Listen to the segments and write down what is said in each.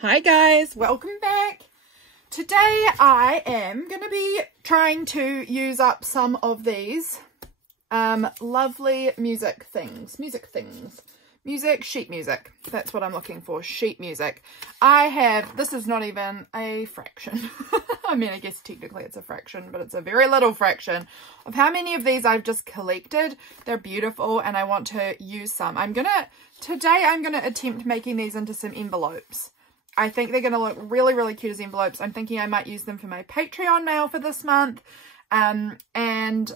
Hi guys, welcome back. Today I am going to be trying to use up some of these lovely sheet music. That's what I'm looking for, sheet music. This is not even a fraction. I mean, I guess technically it's a fraction, but it's a very little fraction of how many of these I've just collected. They're beautiful and I want to use some. Today I'm going to attempt making these into some envelopes. I think they're going to look really, really cute as envelopes. I'm thinking I might use them for my Patreon mail for this month. And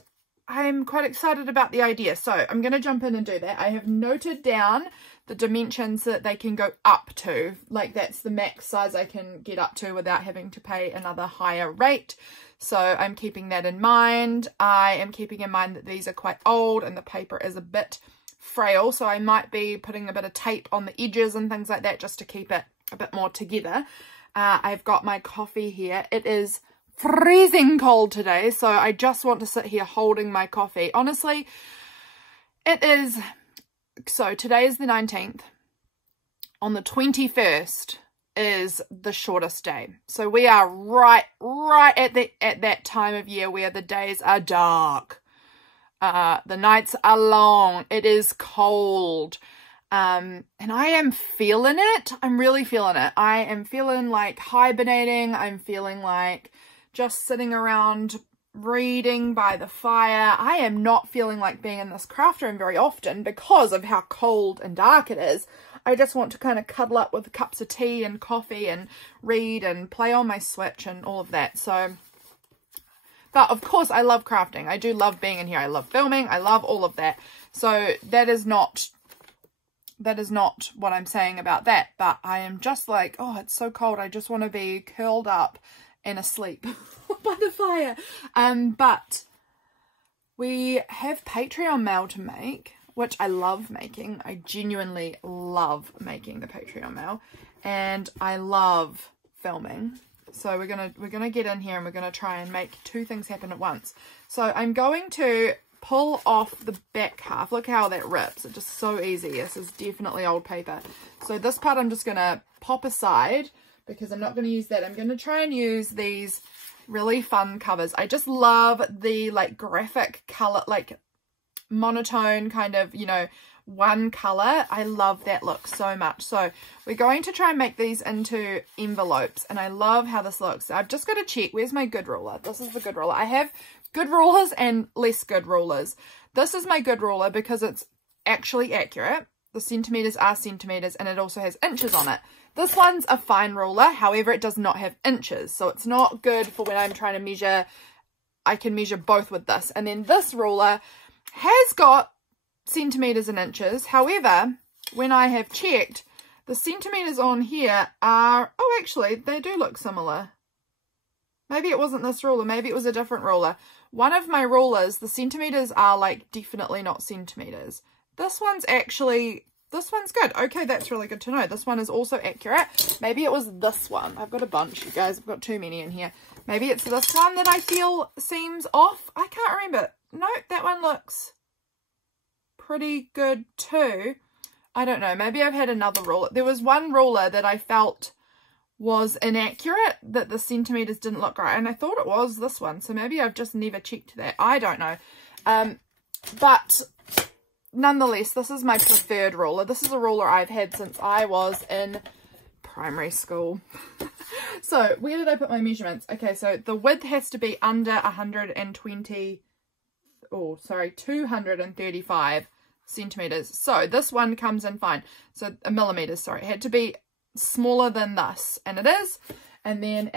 I'm quite excited about the idea. So I'm going to jump in and do that. I have noted down the dimensions that they can go up to. Like that's the max size I can get up to without having to pay another higher rate. So I'm keeping that in mind. I am keeping in mind that these are quite old and the paper is a bit frail. So I might be putting a bit of tape on the edges and things like that just to keep it a bit more together. I've got my coffee here. It is freezing cold today, so I just want to sit here holding my coffee. Honestly, it is. So today is the 19th. On the 21st is the shortest day. So we are right at that time of year where the days are dark. The nights are long. It is cold. And I am feeling it. I'm really feeling it. I am feeling like hibernating. I'm feeling like just sitting around reading by the fire. I am not feeling like being in this craft room very often because of how cold and dark it is. I just want to kind of cuddle up with cups of tea and coffee and read and play on my Switch and all of that. So, but of course I love crafting. I do love being in here. I love filming. I love all of that. So that is not what I'm saying about that, but I am just like, oh, it's so cold. I just want to be curled up and asleep by the fire. But we have Patreon mail to make, which I love making. I genuinely love making the Patreon mail, and I love filming. So we're gonna get in here and we're gonna try and make two things happen at once. So I'm going to pull off the back half. Look how that rips. It's just so easy. This is definitely old paper. So this part I'm just going to pop aside because I'm not going to use that. I'm going to try and use these really fun covers. I just love the like graphic color, like monotone kind of, you know, one color. I love that look so much. So we're going to try and make these into envelopes, and I love how this looks. I've just got to check. Where's my good ruler? This is the good ruler. I have good rulers and less good rulers. This is my good ruler because it's actually accurate. The centimeters are centimeters and it also has inches on it. This one's a fine ruler, however it does not have inches, so it's not good for when I'm trying to measure. I can measure both with this. And then this ruler has got centimeters and inches, however when I have checked, the centimeters on here are, oh actually they do look similar. Maybe it wasn't this ruler, maybe it was a different ruler. One of my rulers, the centimeters are like definitely not centimeters. This one's good. Okay, that's really good to know. This one is also accurate. Maybe it was this one. I've got a bunch, you guys. I've got too many in here. Maybe it's this one that I feel seems off. I can't remember. No, that one looks pretty good too. I don't know. Maybe I've had another ruler. There was one ruler that I felt was inaccurate, that the centimeters didn't look right, and I thought it was this one, so maybe I've just never checked that. I don't know. But nonetheless, this is my preferred ruler. This is a ruler I've had since I was in primary school. So where did I put my measurements? Okay, so the width has to be under 235 centimeters. So this one comes in fine. So millimeters, sorry. It had to be smaller than this, and it is. And then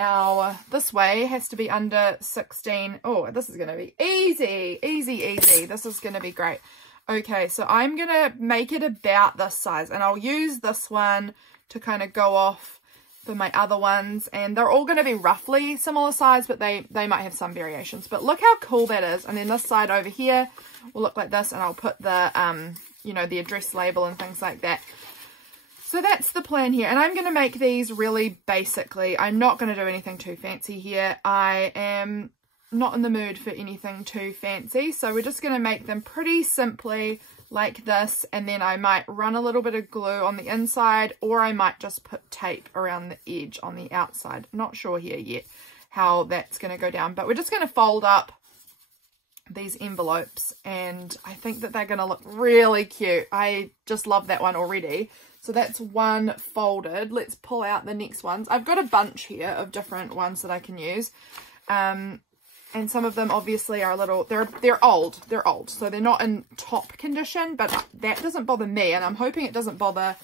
this way has to be under 16. Oh, this is going to be easy. This is going to be great. Okay, so I'm going to make it about this size, and I'll use this one to kind of go off for my other ones, and they're all going to be roughly similar size, but they might have some variations. But look how cool that is. And then this side over here will look like this, and I'll put the you know, the address label and things like that. So that's the plan here, and I'm going to make these really basically. I'm not going to do anything too fancy here. I am not in the mood for anything too fancy, so we're just going to make them pretty simply like this, and then I might run a little bit of glue on the inside, or I might just put tape around the edge on the outside. Not sure here yet how that's going to go down, but we're just going to fold up these envelopes, and I think that they're going to look really cute. I just love that one already. So that's one folded. Let's pull out the next ones. I've got a bunch here of different ones that I can use. And some of them obviously are a little, they're old, so they're not in top condition, but that doesn't bother me, and I'm hoping it doesn't bother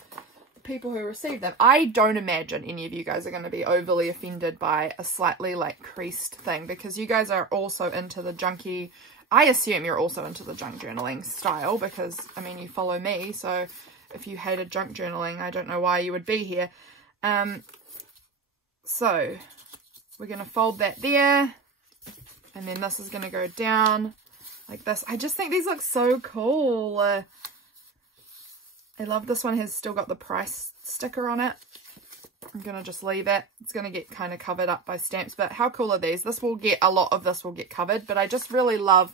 the people who receive them. I don't imagine any of you guys are going to be overly offended by a slightly like creased thing, because you guys are also into the junky, I assume you're also into the junk journaling style, because I mean you follow me, so if you hated junk journaling, I don't know why you would be here. So we're going to fold that there. And then this is going to go down like this. I just think these look so cool. I love this one. Has still got the price sticker on it. I'm going to just leave it. It's going to get kind of covered up by stamps. But how cool are these? This will get, a lot of this will get covered. But I just really love,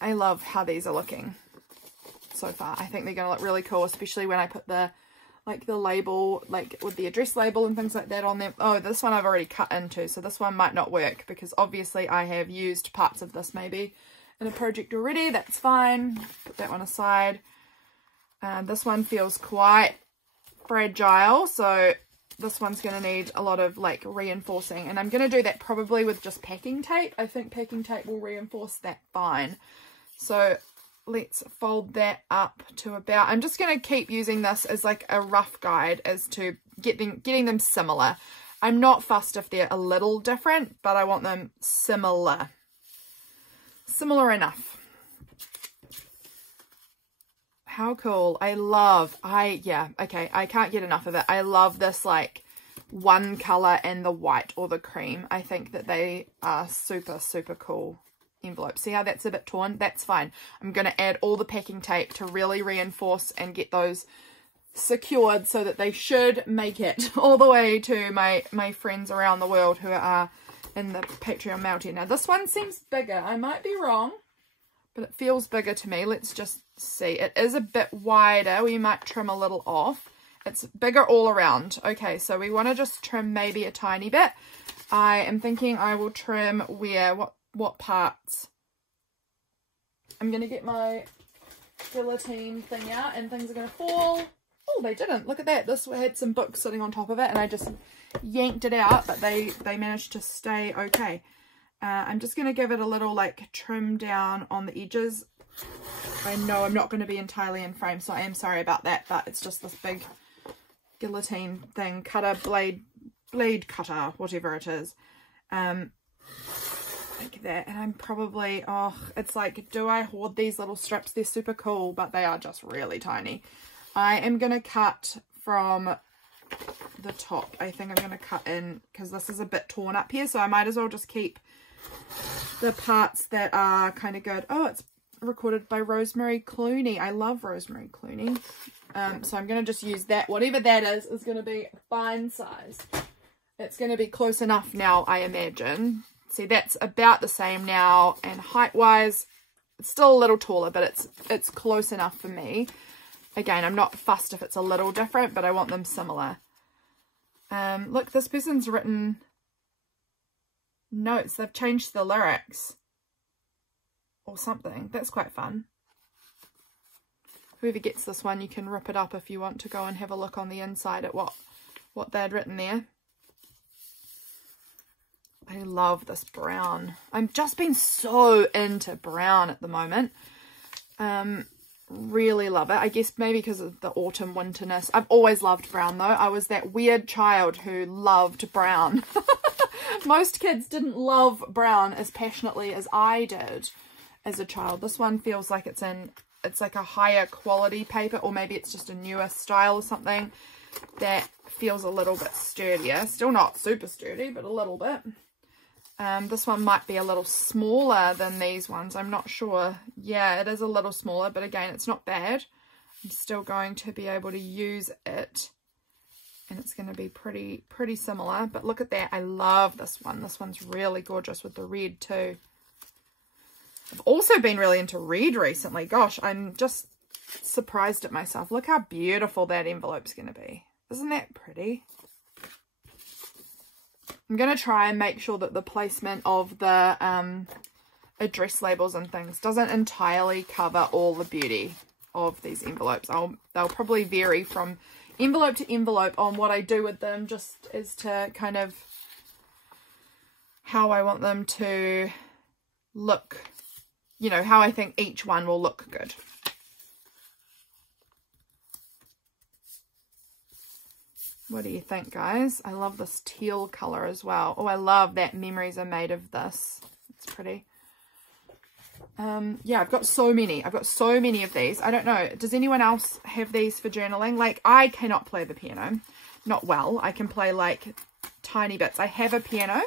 I love how these are looking so far. I think they're going to look really cool, especially when I put the like the label, like with the address label and things like that on them. Oh, this one I've already cut into, so this one might not work because obviously I have used parts of this maybe in a project already. That's fine. Put that one aside. This one feels quite fragile, so this one's going to need a lot of like reinforcing, and I'm going to do that probably with just packing tape. I think packing tape will reinforce that fine. So let's fold that up to about, I'm just going to keep using this as like a rough guide as to getting them similar. I'm not fussed if they're a little different, but I want them similar enough. How cool. Yeah, okay, I can't get enough of it. I love this like one color and the white or the cream. I think that they are super, super cool envelope. See how that's a bit torn? That's fine. I'm going to add all the packing tape to really reinforce and get those secured so that they should make it all the way to my friends around the world who are in the Patreon Melty. Now this one seems bigger. I might be wrong, but it feels bigger to me. Let's just see. It is a bit wider. We might trim a little off. It's bigger all around. Okay, so we want to just trim maybe a tiny bit. I am thinking I will trim where, what parts. I'm going to get my guillotine thing out and things are going to fall. Oh, they didn't. Look at that. This had some books sitting on top of it and I just yanked it out, but they managed to stay okay. I'm just going to give it a little like trim down on the edges. I know I'm not going to be entirely in frame, so I am sorry about that, but it's just this big guillotine thing, cutter, blade cutter, whatever it is. Like that, and I'm probably, oh, it's like, do I hoard these little strips? They're super cool, but they are just really tiny. I am going to cut from the top. I think I'm going to cut in, because this is a bit torn up here, so I might as well just keep the parts that are kind of good. Oh, it's recorded by Rosemary Clooney. I love Rosemary Clooney. So I'm going to just use that. Whatever that is going to be fine size. It's going to be close enough now, I imagine. See, that's about the same now, and height-wise, it's still a little taller, but it's close enough for me. Again, I'm not fussed if it's a little different, but I want them similar. Look, this person's written notes. They've changed the lyrics or something. That's quite fun. Whoever gets this one, you can rip it up if you want to go and have a look on the inside at what they'd written there. I love this brown. I'm just been so into brown at the moment. Really love it. I guess maybe because of the autumn winterness. I've always loved brown though. I was that weird child who loved brown. Most kids didn't love brown as passionately as I did as a child. This one feels like it's like a higher quality paper, or maybe it's just a newer style or something that feels a little bit sturdier. Still not super sturdy, but a little bit. This one might be a little smaller than these ones. I'm not sure. Yeah, it is a little smaller, but again, it's not bad. I'm still going to be able to use it, and it's going to be pretty similar. But look at that. I love this one. This one's really gorgeous with the red too. I've also been really into red recently. Gosh, I'm just surprised at myself. Look how beautiful that envelope's going to be. Isn't that pretty? I'm going to try and make sure that the placement of the address labels and things doesn't entirely cover all the beauty of these envelopes. They'll probably vary from envelope to envelope on what I do with them, just as to kind of how I want them to look, you know, how I think each one will look good. What do you think, guys? I love this teal color as well. Oh, I love that memories are made of this. It's pretty. Yeah, I've got so many. I've got so many of these. I don't know. Does anyone else have these for journaling? Like, I cannot play the piano. Not well. I can play, like, tiny bits. I have a piano,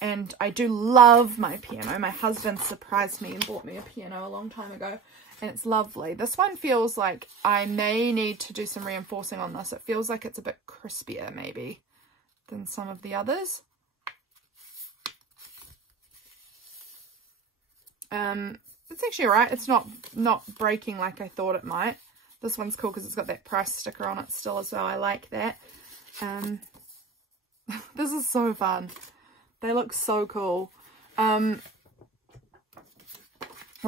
and I do love my piano. My husband surprised me and bought me a piano a long time ago, and it's lovely. This one feels like I may need to do some reinforcing on this. It feels like it's a bit crispier, maybe, than some of the others. It's actually alright. It's not breaking like I thought it might. This one's cool because it's got that price sticker on it still as well. I like that. This is so fun. They look so cool. What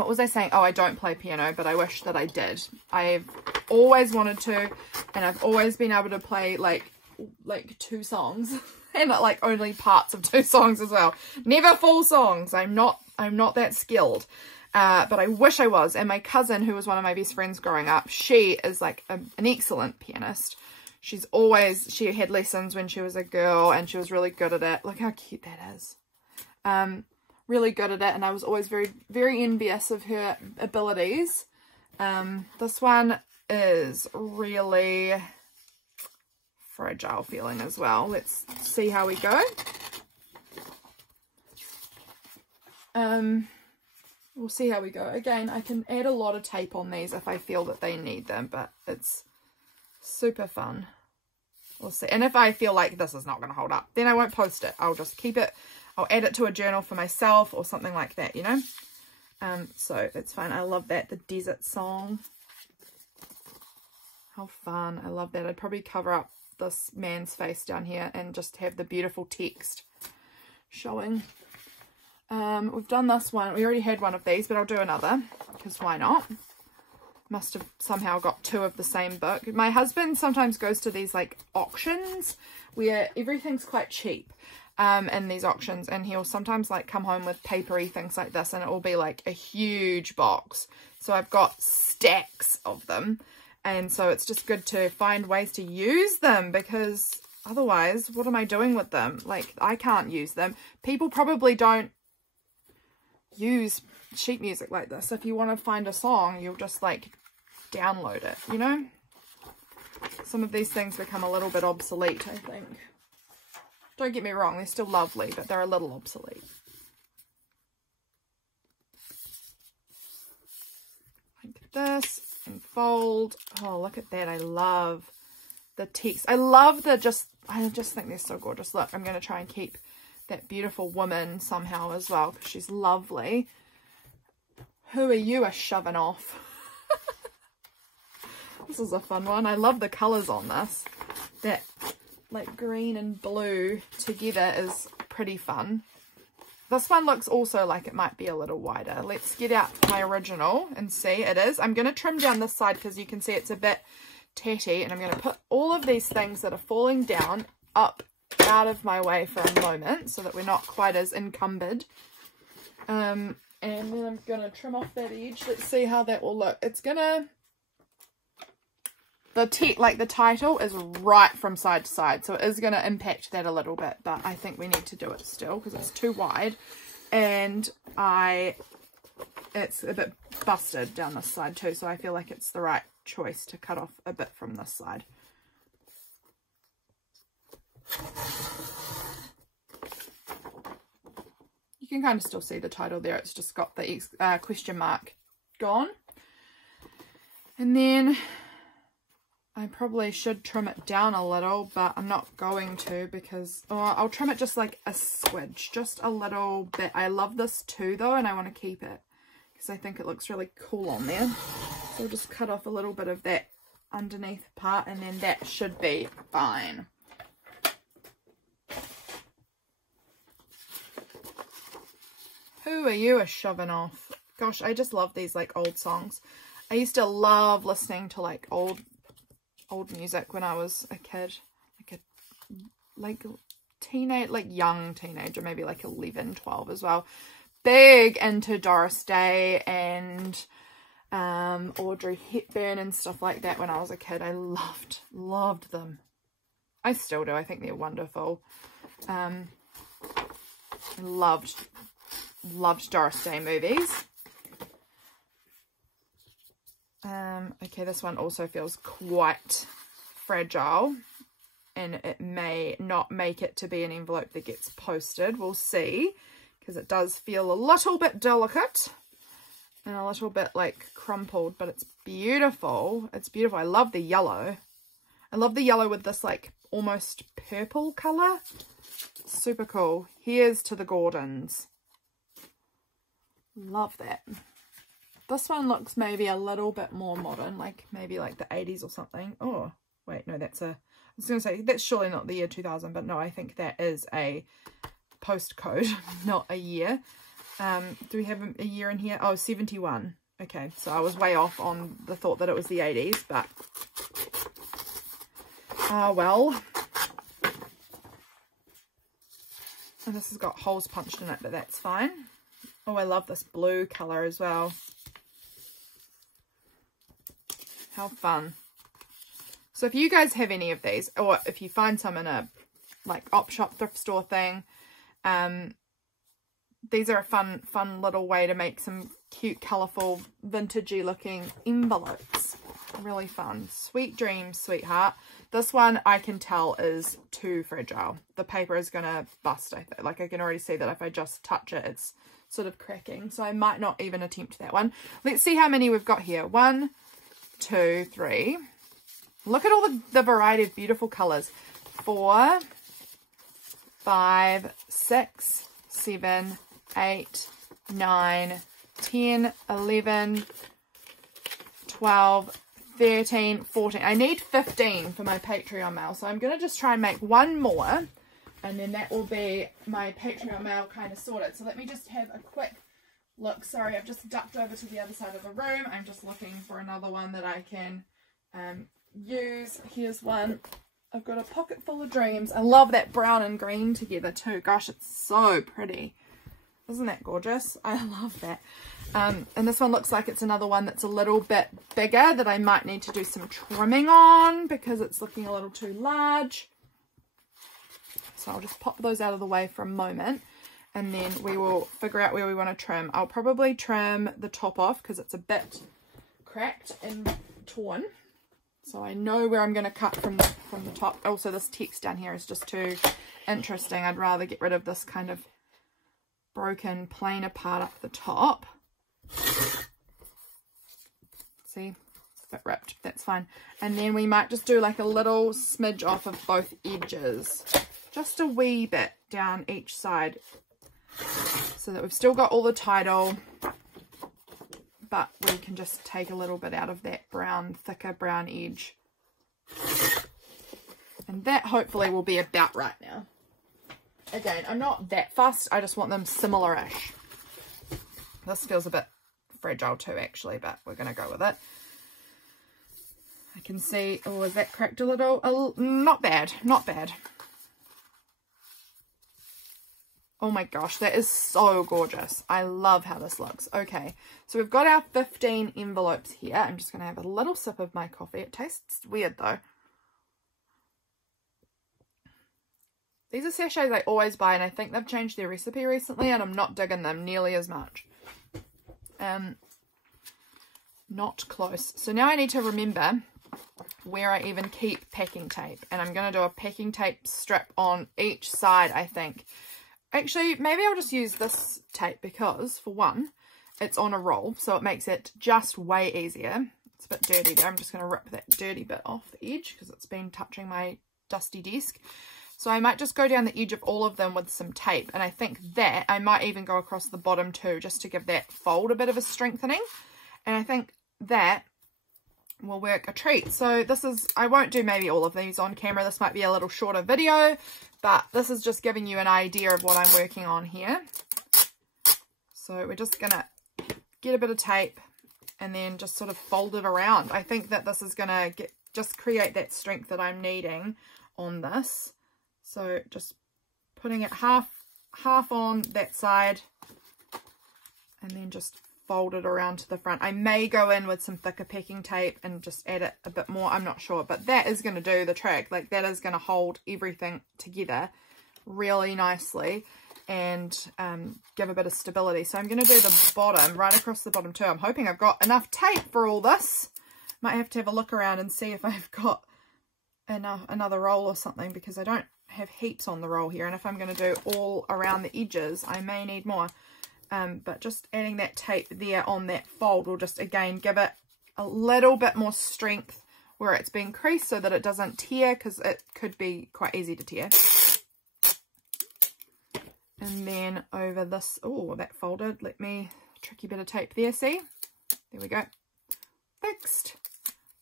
was I saying? Oh, I don't play piano, but I wish that I did. I've always wanted to, and I've always been able to play like 2 songs and like only parts of 2 songs as well. Never full songs. I'm not that skilled, but I wish I was. And my cousin, who was one of my best friends growing up, she is like an excellent pianist. She had lessons when she was a girl, and she was really good at it. Look how cute that is. Really good at it, and I was always very, very envious of her abilities. This one is really fragile feeling as well. Let's see how we go. We'll see how we go. Again, I can add a lot of tape on these if I feel that they need them, but it's super fun. We'll see. And if I feel like this is not going to hold up, then I won't post it. I'll just keep it. I'll add it to a journal for myself or something like that, you know. So it's fine. I love that. The desert song. How fun. I love that. I'd probably cover up this man's face down here and just have the beautiful text showing. We've done this one. We already had one of these, but I'll do another because why not? Must have somehow got 2 of the same book. My husband sometimes goes to these like auctions where everything's quite cheap in these auctions, and he'll sometimes like come home with papery things like this, and it will be like a huge box. So I've got stacks of them, and so it's just good to find ways to use them, because otherwise what am I doing with them? Like, I can't use them. People probably don't use sheet music like this. If you want to find a song, you'll just like download it, you know. Some of these things become a little bit obsolete, I think. Don't get me wrong, they're still lovely, but they're a little obsolete. Like this, and fold. Oh, look at that. I love the text. I love the I just think they're so gorgeous. Look, I'm going to try and keep that beautiful woman somehow as well, because she's lovely. Who are you shoving off? This is a fun one. I love the colours on this. That like green and blue together is pretty fun. This one looks also like it might be a little wider. Let's get out my original and see. It is. I'm going to trim down this side because you can see it's a bit tatty, and I'm going to put all of these things that are falling down up out of my way for a moment so that we're not quite as encumbered. And then I'm going to trim off that edge. Let's see how that will look. It's going to... the title is right from side to side, so it is going to impact that a little bit, but I think we need to do it still because it's too wide, and it's a bit busted down this side too, so I feel like it's the right choice to cut off a bit from this side. You can kind of still see the title there. It's just got the question mark gone. And then I probably should trim it down a little, but I'm not going to because I'll trim it just like a squidge, just a little bit. I love this too though, and I want to keep it. because I think it looks really cool on there. So I'll just cut off a little bit of that underneath part, and then that should be fine. Who are you a shoving off? Gosh, I just love these like old songs. I used to love listening to like old music when I was a kid, like young teenager, maybe like 11, 12 as well. Big into Doris Day and Audrey Hepburn and stuff like that when I was a kid. I loved them. I still do. I think they're wonderful. I loved Doris Day movies. Okay, this one also feels quite fragile, and it may not make it to be an envelope that gets posted. We'll see, because it does feel a little bit delicate and a little bit like crumpled, but it's beautiful. It's beautiful. I love the yellow. I love the yellow with this like almost purple color. Super cool. Here's to the Gordons. Love that. This one looks maybe a little bit more modern, like maybe like the 80s or something. Oh, wait, no, I was going to say, that's surely not the year 2000, but no, I think that is a postcode, not a year. Do we have a year in here? Oh, 71. Okay, so I was way off on the thought that it was the 80s, but well. And this has got holes punched in it, but that's fine. Oh, I love this blue colour as well. How fun. So if you guys have any of these, or if you find some in a like op shop thrift store thing, these are a fun little way to make some cute, colourful, vintagey looking envelopes. Really fun. Sweet dreams, sweetheart. This one I can tell is too fragile. The paper is going to bust, I think. Like I can already see that if I just touch it, it's sort of cracking. So I might not even attempt that one. Let's see how many we've got here. 1, 2, 3. Look at all the variety of beautiful colours. 4, 5, 6, 7, 8, 9, 10, 11, 12, 13, 14. I need 15 for my Patreon mail. So I'm going to just try and make one more. And then that will be my Patreon mail kind of sorted. So let me just have a quick look. Sorry, I've just ducked over to the other side of the room. I'm just looking for another one that I can use. Here's one. I've got a pocket full of dreams. I love that brown and green together too. Gosh, it's so pretty. Isn't that gorgeous? I love that. And this one looks like it's another one that's a little bit bigger that I might need to do some trimming on because it's looking a little too large. So I'll just pop those out of the way for a moment, and then we will figure out where we want to trim. I'll probably trim the top off because it's a bit cracked and torn. So I know where I'm going to cut from the top. Also, this text down here is just too interesting. I'd rather get rid of this kind of broken plainer part up the top. See, it's a bit ripped. That's fine. And then we might just do like a little smidge off of both edges. Just a wee bit down each side so that we've still got all the title, but we can just take a little bit out of that brown, thicker brown edge. And that hopefully will be about right now. Again, I'm not that fussed. I just want them similar-ish. This feels a bit fragile too, actually, but we're going to go with it. I can see, oh, is that cracked a little? Not bad, not bad. Oh my gosh, that is so gorgeous. I love how this looks. Okay, so we've got our 15 envelopes here. I'm just going to have a little sip of my coffee. It tastes weird though. These are sachets I always buy, and I think they've changed their recipe recently, and I'm not digging them nearly as much. Not close. So now I need to remember where I even keep packing tape, and I'm going to do a packing tape strip on each side, I think. Actually, maybe I'll just use this tape because, for one, it's on a roll, so it makes it just way easier. It's a bit dirty there. I'm just going to rip that dirty bit off the edge because it's been touching my dusty desk. So I might just go down the edge of all of them with some tape. And I think that I might even go across the bottom too, just to give that fold a bit of a strengthening. And I think that will work a treat. So this is, I won't do maybe all of these on camera. This might be a little shorter video, but this is just giving you an idea of what I'm working on here. So we're just going to get a bit of tape and then just sort of fold it around. I think that this is going to just create that strength that I'm needing on this. So just putting it half on that side and then just fold it around to the front. I may go in with some thicker packing tape and just add it a bit more. I'm not sure, but that is going to do the trick. Like, that is going to hold everything together really nicely and give a bit of stability. So I'm going to do the bottom, right across the bottom too. I'm hoping I've got enough tape for all this. Might have to have a look around and see if I've got another roll or something, because I don't have heaps on the roll here. And if I'm going to do all around the edges, I may need more. But just adding that tape there on that fold will just, again, give it a little bit more strength where it's been creased so that it doesn't tear, because it could be quite easy to tear. And then over this, oh, that folded, let me, tricky bit of tape there, see? There we go. Fixed.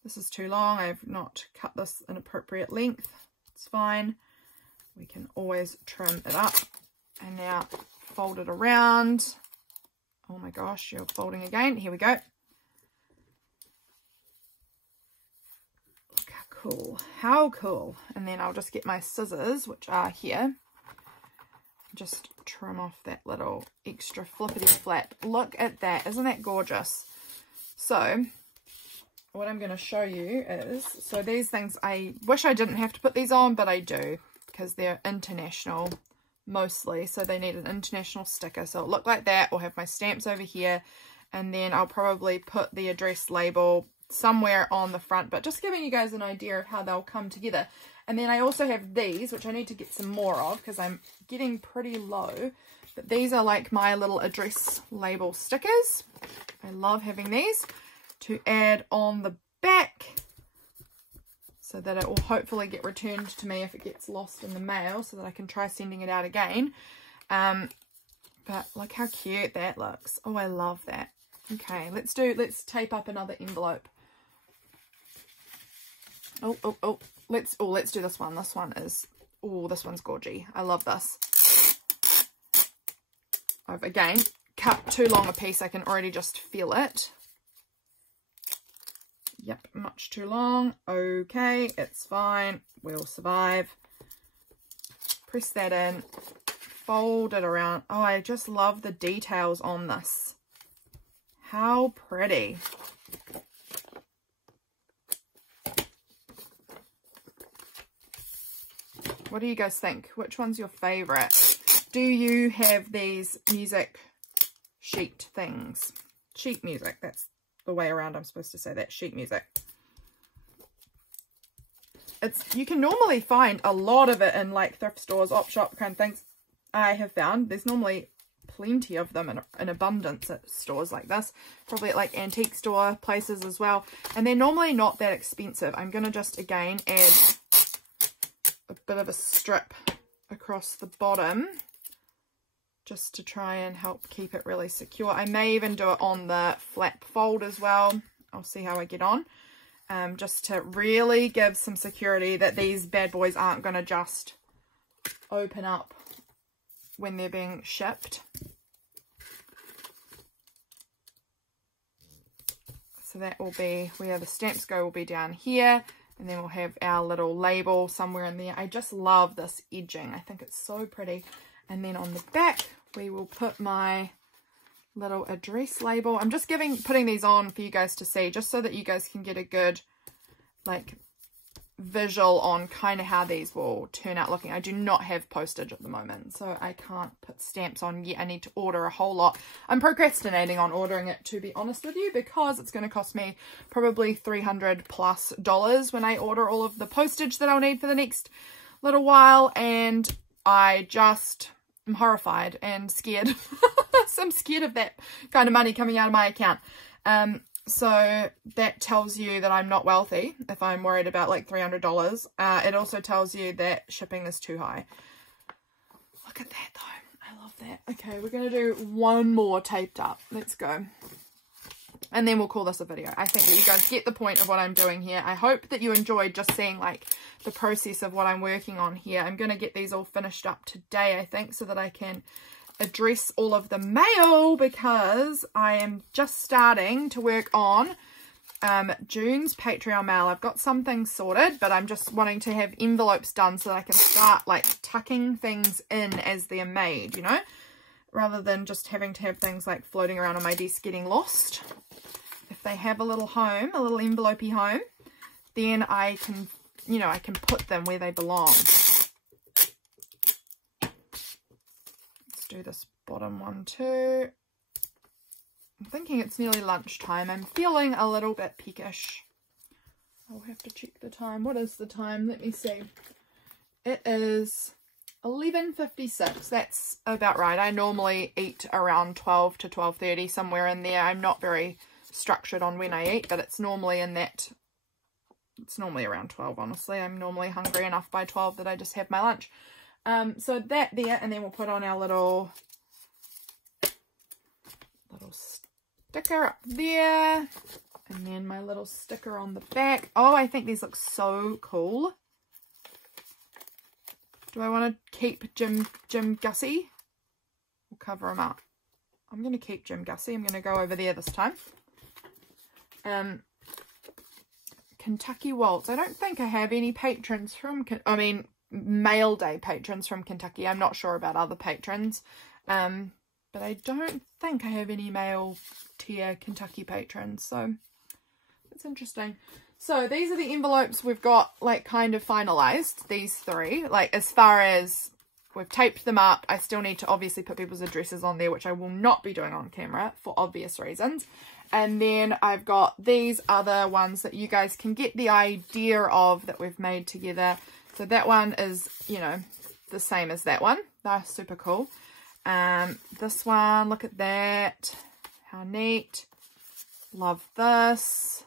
This is too long. I've not cut this an appropriate length. It's fine. We can always trim it up. And now fold it around. Oh my gosh, you're folding again. Here we go. Look how cool. How cool. And then I'll just get my scissors, which are here. Just trim off that little extra flippity flap. Look at that. Isn't that gorgeous? So what I'm going to show you is, so these things, I wish I didn't have to put these on, but I do, because they're international mostly, so they need an international sticker. So it'll look like that. We'll have my stamps over here, and then I'll probably put the address label somewhere on the front, but just giving you guys an idea of how they'll come together. And then I also have these, which I need to get some more of because I'm getting pretty low, but these are like my little address label stickers. I love having these to add on the back so that it will hopefully get returned to me if it gets lost in the mail, so that I can try sending it out again. But look how cute that looks. Oh, I love that. Okay, let's tape up another envelope. Let's do this one. This one is, this one's gorgy. I love this. I've again cut too long a piece. I can already just feel it. Yep, much too long. Okay, it's fine. We'll survive. Press that in. Fold it around. Oh, I just love the details on this. How pretty. What do you guys think? Which one's your favorite? Do you have these music sheet things? Sheet music, that's the way around I'm supposed to say that. Sheet music. You can normally find a lot of it in like thrift stores, op shop kind of things. I have found there's normally plenty of them in abundance at stores like this, probably at like antique store places as well, and they're normally not that expensive. I'm going to just again add a bit of a strip across the bottom just to try and help keep it really secure. I may even do it on the flap fold as well. I'll see how I get on, just to really give some security that these bad boys aren't going to just open up when they're being shipped. So that will be where the stamps go, will be down here, and then we'll have our little label somewhere in there. I just love this edging. I think it's so pretty. And then on the back we will put my little address label. I'm just putting these on for you guys to see, just so that you guys can get a good like visual on kind of how these will turn out looking. I do not have postage at the moment, so I can't put stamps on yet. I need to order a whole lot. I'm procrastinating on ordering it, to be honest with you, because it's going to cost me probably $300+ when I order all of the postage that I'll need for the next little while, and I just am horrified and scared. So I'm scared of that kind of money coming out of my account. So that tells you that I'm not wealthy if I'm worried about like $300. It also tells you that shipping is too high. Look at that though. I love that. Okay, we're going to do one more taped up. Let's go. And then we'll call this a video. I think that you guys get the point of what I'm doing here. I hope that you enjoyed just seeing like the process of what I'm working on here. I'm going to get these all finished up today, I think, so that I can address all of the mail, because I am just starting to work on June's Patreon mail. I've got some things sorted, but I'm just wanting to have envelopes done so that I can start like tucking things in as they're made, you know, rather than just having to have things like floating around on my desk getting lost. If they have a little home, a little envelopey home, then I can, you know, I can put them where they belong. Do this bottom one too. I'm thinking it's nearly lunchtime. I'm feeling a little bit peakish. I'll have to check the time. What is the time? Let me see. It is 11:56. That's about right. I normally eat around 12 to 12:30, somewhere in there. I'm not very structured on when I eat, but it's normally in that. It's normally around 12, honestly. I'm normally hungry enough by 12 that I just have my lunch. So that there, and then we'll put on our little sticker up there, and then my little sticker on the back. Oh, I think these look so cool. Do I want to keep Jim Gussie? We'll cover him up. I'm going to keep Jim Gussie. I'm going to go over there this time. Kentucky Waltz. I don't think I have any patrons from, mail day patrons from Kentucky. I'm not sure about other patrons, but I don't think I have any mail tier Kentucky patrons, so it's interesting. So these are the envelopes we've got like kind of finalized, these three. Like as far as we've taped them up, I still need to obviously put people's addresses on there, which I will not be doing on camera for obvious reasons. And then I've got these other ones that you guys can get the idea of that we've made together. So that one is, you know, the same as that one. They're super cool. This one, look at that. How neat. Love this.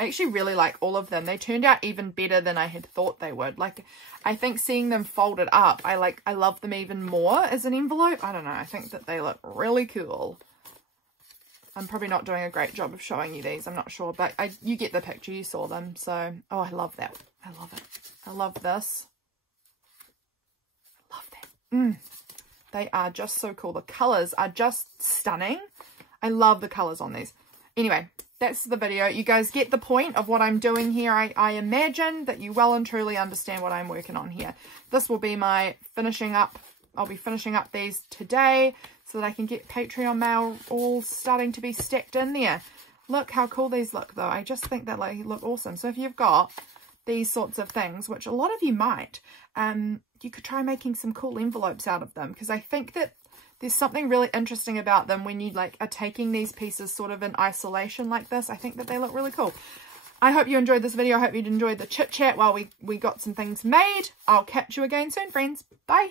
I actually really like all of them. They turned out even better than I had thought they would. Like, I think seeing them folded up, I love them even more as an envelope. I don't know. I think that they look really cool. I'm probably not doing a great job of showing you these. I'm not sure, but you get the picture. You saw them. So, oh, I love that. I love it. I love this. I love that. They are just so cool. The colours are just stunning. I love the colours on these. Anyway, that's the video. You guys get the point of what I'm doing here. I imagine that you well and truly understand what I'm working on here. This will be my finishing up. I'll be finishing up these today so that I can get Patreon mail all starting to be stacked in there. Look how cool these look though. I just think that like look awesome. So if you've got these sorts of things, which a lot of you might, you could try making some cool envelopes out of them, because I think that there's something really interesting about them when you like are taking these pieces sort of in isolation like this. I think that they look really cool. I hope you enjoyed this video. I hope you enjoyed the chit chat while we got some things made. I'll catch you again soon, friends. Bye.